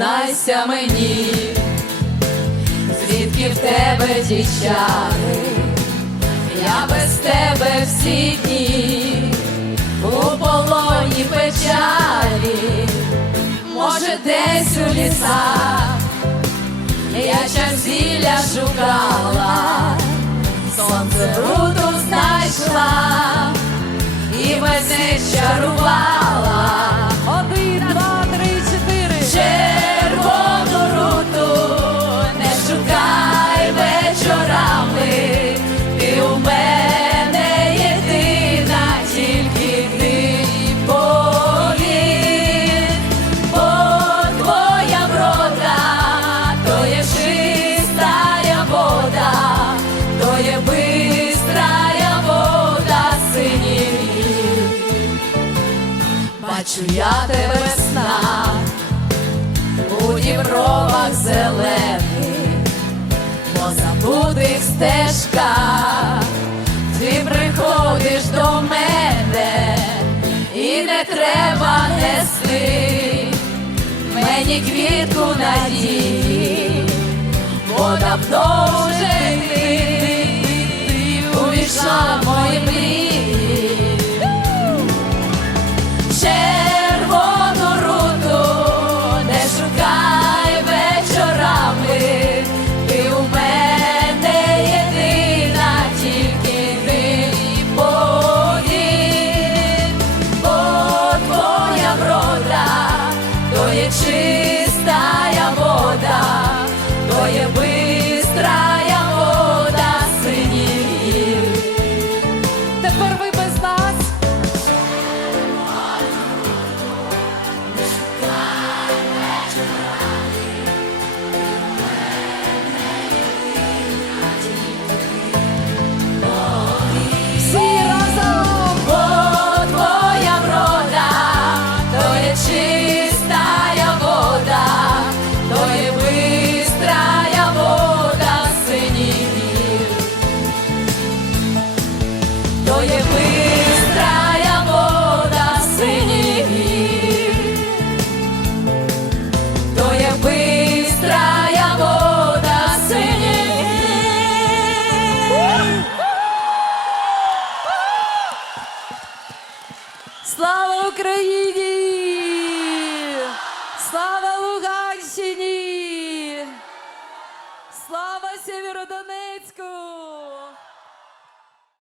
зізнайся мені, звідки в тебе ті чари, я без тебе всі дні, у полоні печалі, може, десь у лісах, я час зілля шукала, сонце руту знайшла і мене чарувала. Бачу тебе сна у дібровах зелених, по забутих стежках, ти приходиш до мене, і не треба нести. Мені квітку надії, бо давно вже ти, ти увійшла в мої мрії. То є бистрая вода синів, то є бистрая вода синів. Слава Україні! Слава Луганщині! Слава Сєвєродонецьку!